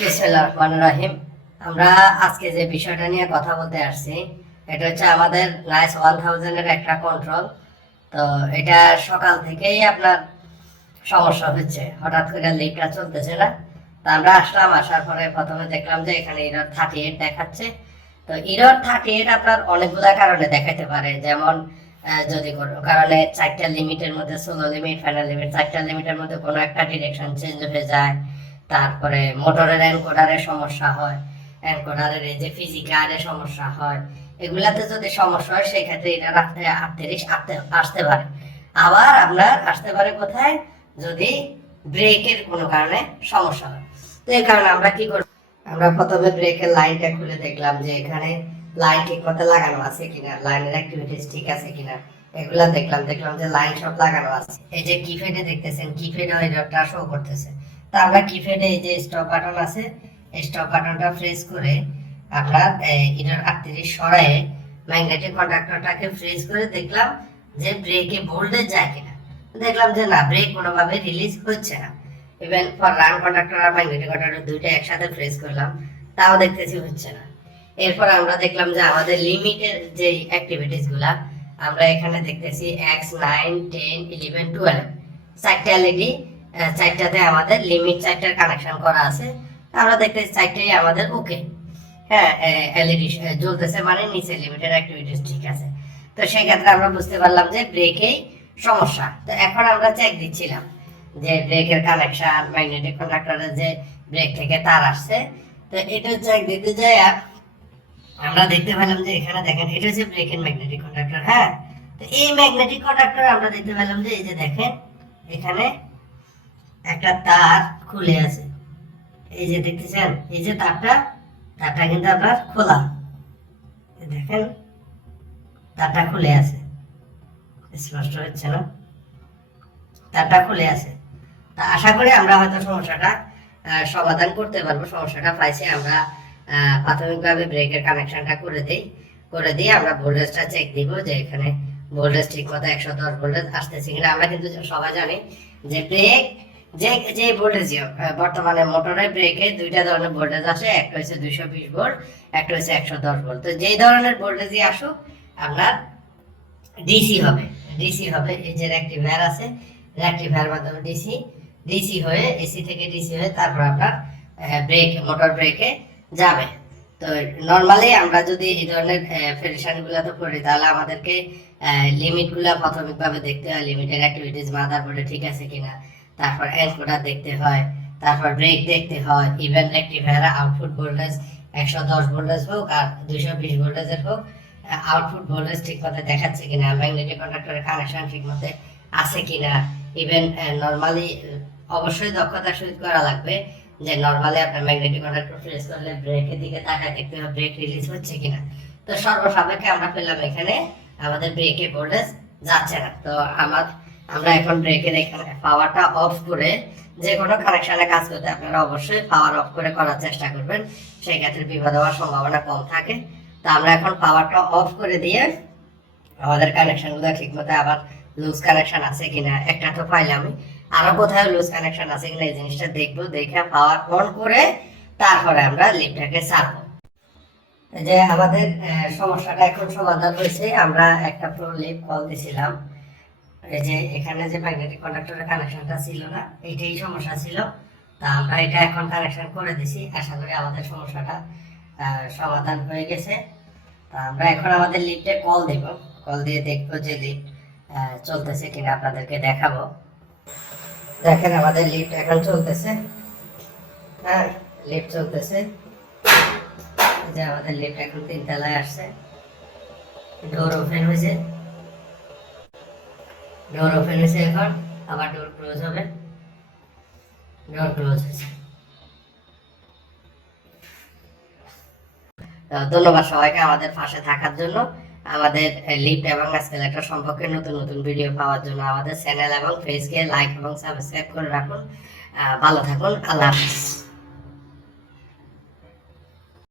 বিসমিল্লাহির রহমানির রহিম। আমরা আজকে যে বিষয়টা নিয়ে কথা বলতে আসছি এটা হচ্ছে আমাদের নাইস 1000 এর একটা কন্ট্রোল। তো এটা সকাল থেকেই আপনার সমস্যা হচ্ছে, হঠাৎ করে লিফটটা চলতেছে না। তো আমরা আসলাম, আসার পরে প্রথমে দেখলাম যে এখানে এরর 38 দেখাচ্ছে। তো এরর 38 আপনার অনেকগুলা কারণে দেখাতে পারে, যেমন যদি কোনো কারণে চারটা লিমিটের মধ্যে সোলো লিমিট, ফাইনাল লিমিট, চারটা লিমিটের মধ্যে কোনো একটা ডিরেকশন চেঞ্জ হয়ে যায়, তারপরে মোটরের এনকোডারের সমস্যা হয়, এনকোডারের এই যে ফিজিক্যালের সমস্যা হয়, এগুলাতে যদি সমস্যা হয় সেই ক্ষেত্রে এটা রাখতে 38 আসতে পারে। আবার আপনার আসতে পারে কোথায়, যদি ব্রেকের কোনো কারণে সমস্যা হয়। তো এই কারণে আমরা কি করব, আমরা প্রথমে ব্রেকের লাইনটা খুলে দেখলাম যে এখানে লাইন ঠিক মতো লাগানো আছে কিনা, লাইনের অ্যাক্টিভিটিস ঠিক আছে কিনা, এগুলা দেখলাম যে লাইন সব লাগানো আছে। এই যে কিপ্যাডে দেখতেছেন, কিপ্যাডে এররটা শো করতেছে। তো আমরা কিপ্যাডে এই যে স্টপ বাটন আছে, স্টপ বাটনটা প্রেস করে আপনার এরর 38 সরায়ে ম্যাগনেটিক কন্ডাক্টরটাকে প্রেস করে দেখলাম যে ব্রেকে ভোল্টেজ যায় কিনা। দেখলাম যে না, ব্রেক কোনোভাবে রিলিজ হচ্ছে না। ইভেন ফর রান কন্ডাক্টর আর ম্যাগনেটিক কন্ডাক্টর দুইটা একসাথে প্রেস করলাম, তাও দেখতেছি হচ্ছে না। এরপর আমরা দেখলাম যে আমাদের লিমিটের যে অ্যাক্টিভিটিস গুলা আমরা এখানে দেখতেছি x 9 10 11 12 চারটা এলইডি, চারটাতে আমাদের লিমিট চারটার কানেকশন করা আছে। আমরা দেখতেছি চারটাই আমাদের ওকে, হ্যাঁ এলইডি জ্বলতেছে, মানে নিচে লিমিটের অ্যাক্টিভিটিস ঠিক আছে। তো সেই ক্ষেত্রে আমরা বুঝতে পারলাম যে ব্রেকেই সমস্যা। তো এখন আমরা চেক দিচ্ছিলাম যে ব্রেকের কানেকশন, ম্যাগনেটিক কন্ডাক্টরের যে ব্রেক থেকে তার আসছে। তো এটা চেক দিতে যাই আমরা দেখতে পেলাম যে এখানে দেখেন এটা হচ্ছে ব্রেকের ম্যাগনেটিক কন্ডাক্টর। হ্যাঁ, তো এই ম্যাগনেটিক কন্ডাক্টর আমরা দেখতে পেলাম যে এই যে দেখেন এখানে একটা তার খুলে আছে। এই যে দেখতেছেন, এই যে তারটা কিন্তু আপনার খোলা, দেখেন তারটা খুলে আছে, স্পষ্ট হচ্ছে না, তারটা খুলে আছে। তা আশা করি আমরা হয়তো সমস্যাটা সমাধান করতে পারবো। সমস্যাটা পাইছি আমরা প্রাথমিকভাবে ব্রেকের কানেকশনটা করে দিয়ে আমরা ভোল্টেজটা চেক দিব যে এখানে ভোল্টেজ ঠিক মতো 110 ভোল্টেজ আসতেছে কিনা। আমরা কিন্তু সবাই জানি যে ব্রেক যে ভোল্টেজ বর্তমানে মোটরের ব্রেকে দুইটা ধরনের ভোল্টেজ আসে, একটা হচ্ছে 220 ভোল্ট, একটা হচ্ছে 110 ভোল্ট। তো যেই ধরনের ভোল্টেজই আসুক আপনার ডিসি হবে। এই যে রেক্টিফায়ার আছে, রেক্টিফায়ার মাধ্যমে ডিসি হয়ে, এসি থেকে ডিসি হয়ে তারপর আপনার মোটর ব্রেকে যাবে। তো নরমালি আমরা যদি এই ধরনের গুলো করি তাহলে আমাদেরকে লিমিটগুলো প্রাথমিকভাবে দেখতে হয়, লিমিটের অ্যাক্টিভিটিস মাদারবোর্ডে ঠিক আছে কিনা, তারপর এনকোডার দেখতে হয়, তারপর ব্রেক দেখতে হয়, even rectifier output voltage 110 voltage হোক আর 220 ভোল্টেজের হোক, আউটপুট ভোল্টেজ ঠিক মতো দেখাচ্ছে কিনা, ম্যাগনেটিক কন্ডাক্টরের কানেকশন ঠিক মতো আছে কিনা। ইভেন নরমালি অবশ্যই দক্ষতার সহিত করা লাগবে যে নরমালি আপনার ম্যাগনেটিক কন্ডাক্টর প্রেস করলে ব্রেকের দিকে তাকায় দেখতে হবে ব্রেক রিলিজ হচ্ছে কিনা। তো সর্বসাপেক্ষে আমরা পেলাম এখানে আমাদের ব্রেকে ভোল্টেজ যাচ্ছে না। তো আমরা এখন ব্রেকের এখানে পাওয়ারটা অফ করে যে কোনো কানেকশনে কাজ করতে আপনারা অবশ্যই পাওয়ার অফ করে করার চেষ্টা করবেন, সেই ক্ষেত্রে বিপদ হওয়ার সম্ভাবনা কম থাকে। তো আমরা এখন পাওয়ারটা অফ করে দিয়ে আমাদের কানেকশনগুলো ঠিকমতো, আবার লুজ কানেকশন আছে কিনা, একটা তো পাইলাম, আরো কোথাও লুজ কানেকশন আছে কিনা এই জিনিসটা দেখবো। দেখে পাওয়ার অন করে তারপরে আমরা লিফটটাকে ছাড়বো। যে আমাদের সমস্যাটা এখন সমাধান হয়েছে। আমরা একটা প্রো লিফট কল দিয়েছিলাম, এই যে এখানে যে ম্যাগনেটিক কন্ডাক্টরের কানেকশনটা ছিল না, এইটাই সমস্যা ছিল। তা আমরা এটা এখন কানেকশন করে দিছি, আশা করি আমাদের সমস্যাটা সমাধান হয়ে গেছে। তা আমরা এখন আমাদের লিফটে কল দেব, কল দিয়ে দেখবো যে লিফট চলতেছে কিনা, আপনাদেরকে দেখাবো। দেখেন আমাদের লিফট এখন চলতেছে, হ্যাঁ লিফট চলতেছে। যে আমাদের লিফট এখন 3 তলায় আসছে, ডোর ওপেন হয়েছে, এখন আবার ডোর ক্লোজ হবে, ডোর ক্লোজ হয়েছে। ধন্যবাদ সবাইকে আমাদের পাশে থাকার জন্য। আমাদের লিফট এবং এসকেলেটর সম্পর্কে নতুন নতুন ভিডিও পাওয়ার জন্য আমাদের চ্যানেল এবং পেজকে লাইক এবং সাবস্ক্রাইব করে রাখুন। ভালো থাকুন, আল্লাহ হাফিজ।